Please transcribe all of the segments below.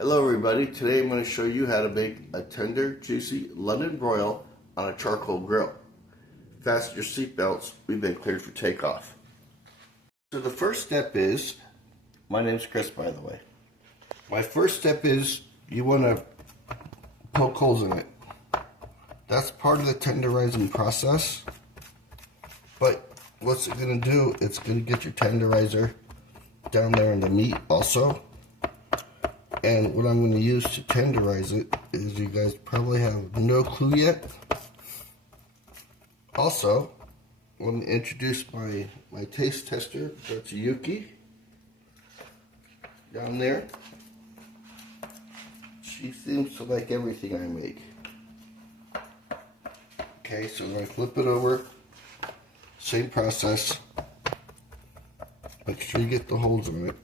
Hello everybody, today I'm going to show you how to make a tender, juicy London broil on a charcoal grill. Fasten your seatbelts, we've been cleared for takeoff. So the first step is, my name's Chris by the way. My first step is you want to poke holes in it. That's part of the tenderizing process, but what's it going to do, it's going to get your tenderizer down there in the meat also. And what I'm going to use to tenderize it is, you guys probably have no clue yet. Also, let me introduce my taste tester. That's Yuki. Down there. She seems to like everything I make. Okay, so I'm going to flip it over. Same process. Make sure you get the holes in it.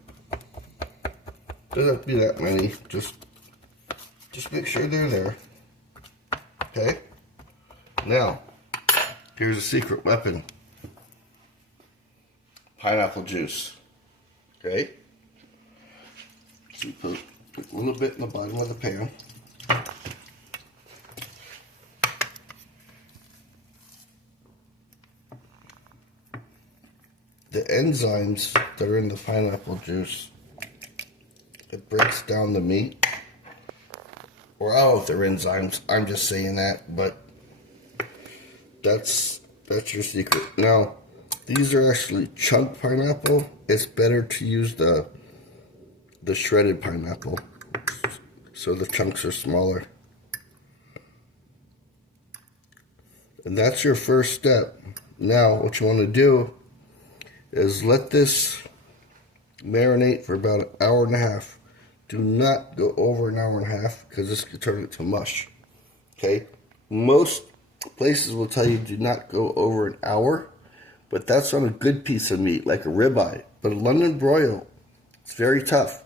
Doesn't have to be that many, just make sure they're there. Okay? Now, here's a secret weapon. Pineapple juice. Okay? So you put a little bit in the bottom of the pan. The enzymes that are in the pineapple juice, it breaks down the meat. Or I don't know if they're enzymes, I'm just saying that, but that's your secret. Now, these are actually chunk pineapple. It's better to use the shredded pineapple, so the chunks are smaller. And that's your first step. Now, what you want to do is let this marinate for about an hour and a half. Do not go over an hour and a half, because this could turn into mush. Okay? Most places will tell you do not go over an hour, but that's on a good piece of meat, like a ribeye. But a London broil, it's very tough.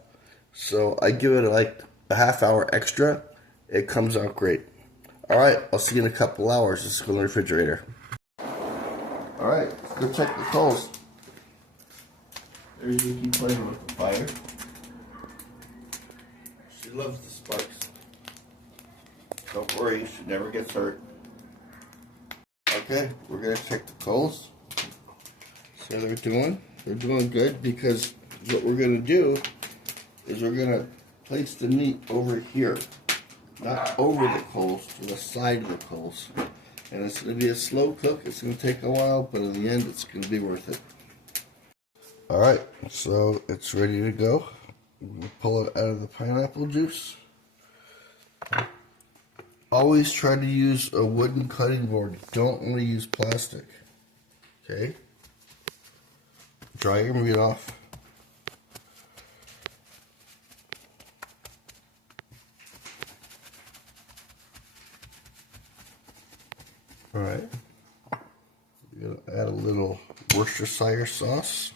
So I give it like a half hour extra. It comes out great. Alright, I'll see you in a couple hours. Let's go in the refrigerator. Alright, let's go check the coals. There's Yuki playing with the fire. She loves the sparks. Don't worry, she never gets hurt. Okay, we're going to check the coals. See how they're doing? They're doing good, because what we're going to do is we're going to place the meat over here. Not over the coals, to the side of the coals. And it's going to be a slow cook. It's going to take a while, but in the end, it's going to be worth it. Alright, so it's ready to go. We'll pull it out of the pineapple juice. Always try to use a wooden cutting board. Don't only use plastic. Okay? Dry your meat off. Alright. We're going to add a little Worcestershire sauce.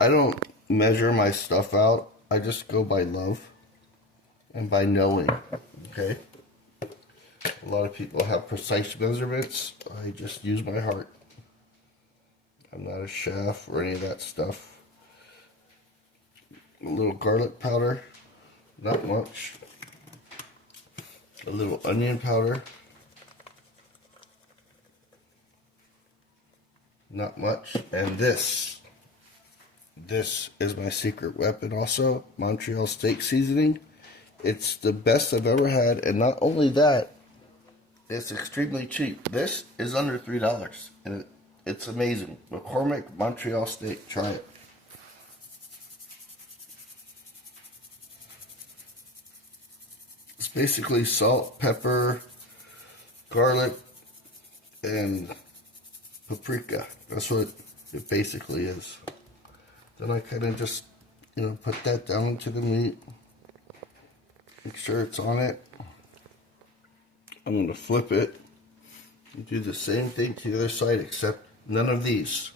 I don't measure my stuff out. I just go by love and by knowing. Okay? A lot of people have precise measurements. I just use my heart. I'm not a chef or any of that stuff. A little garlic powder. Not much. A little onion powder. Not much. And this is my secret weapon also, Montreal steak seasoning. It's the best I've ever had, and not only that, it's extremely cheap. This is under $3, and it's amazing. McCormick Montreal steak, try it. It's basically salt, pepper, garlic, and paprika. That's what it basically is. Then I kind of just, put that down into the meat. Make sure it's on it. I'm going to flip it and do the same thing to the other side, except none of these.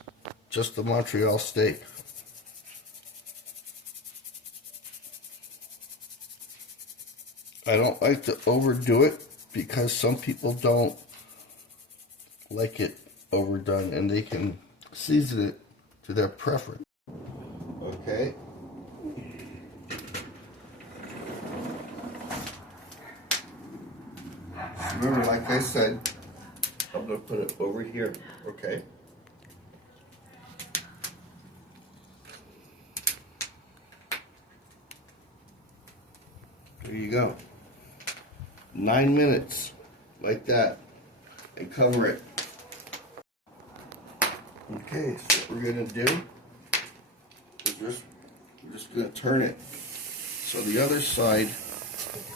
Just the Montreal steak. I don't like to overdo it, because some people don't like it overdone, and they can season it to their preference. Okay. Remember, like I said, I'm going to put it over here, okay? There you go. 9 minutes, like that, and cover it. Okay, so what we're going to do is we're just going to turn it so the other side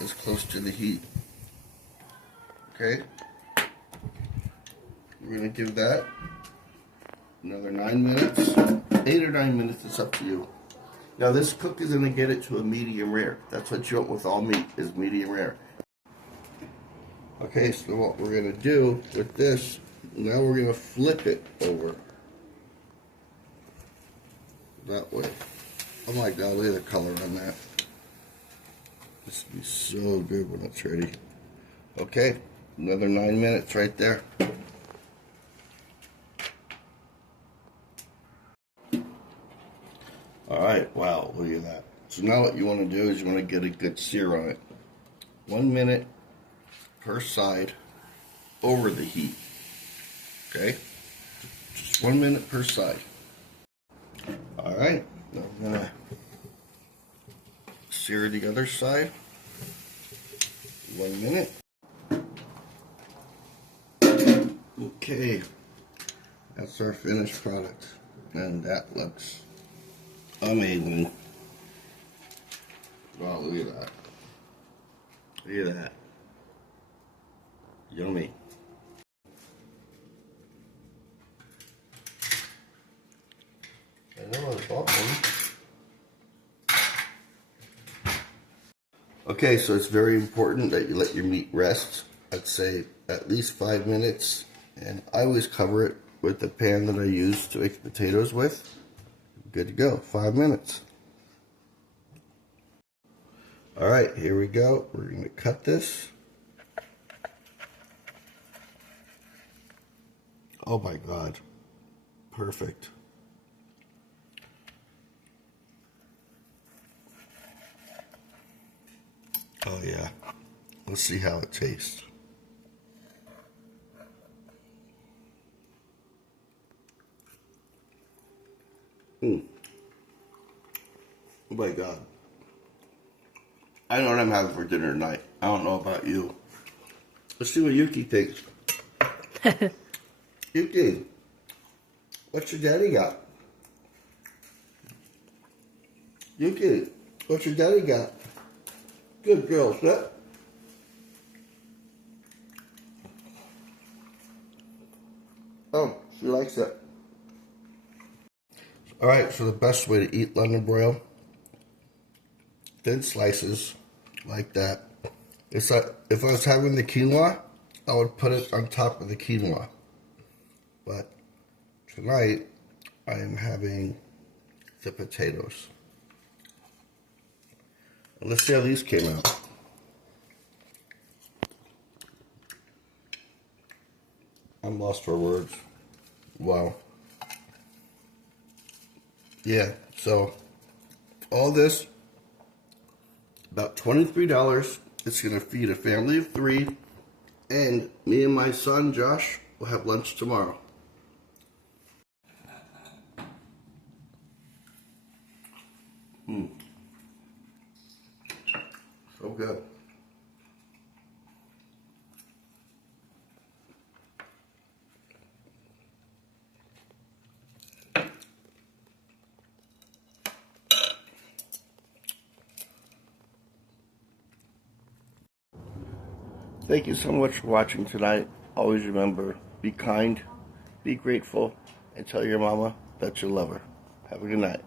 is close to the heat. Okay? We're going to give that another 9 minutes, 8 or 9 minutes, it's up to you. Now this cook is going to get it to a medium rare. That's what you want with all meat, is medium rare. Okay, so what we're going to do with this, now we're going to flip it over. That way. Oh my god, look at the color on that. This will be so good when it's ready. Okay, another 9 minutes right there. Alright, wow, look at that. So now what you want to do is you want to get a good sear on it. 1 minute per side over the heat. Okay? Just 1 minute per side. Alright, now I'm going to sear the other side. 1 minute. Okay, that's our finished product. And that looks amazing. Wow, look at that. Look at that. Yummy. I know it's awesome. Okay, so it's very important that you let your meat rest. I'd say at least 5 minutes. And I always cover it with the pan that I use to make potatoes with. Good to go. 5 minutes. Alright, here we go. We're going to cut this. Oh my god. Perfect. Oh yeah. Let's see how it tastes. Oh my god. I know what I'm having for dinner tonight. I don't know about you. Let's see what Yuki thinks. Yuki, what's your daddy got? Yuki, what's your daddy got? Good girl, sit. Oh, she likes it. Alright, so the best way to eat London broil, thin slices, like that. It's like, if I was having the quinoa, I would put it on top of the quinoa. But tonight, I am having the potatoes. And let's see how these came out. I'm lost for words. Wow. Yeah, so all this, about $23. It's going to feed a family of 3, and me and my son, Josh, will have lunch tomorrow. So good. Thank you so much for watching tonight. Always remember, be kind, be grateful, and tell your mama that you love her. Have a good night.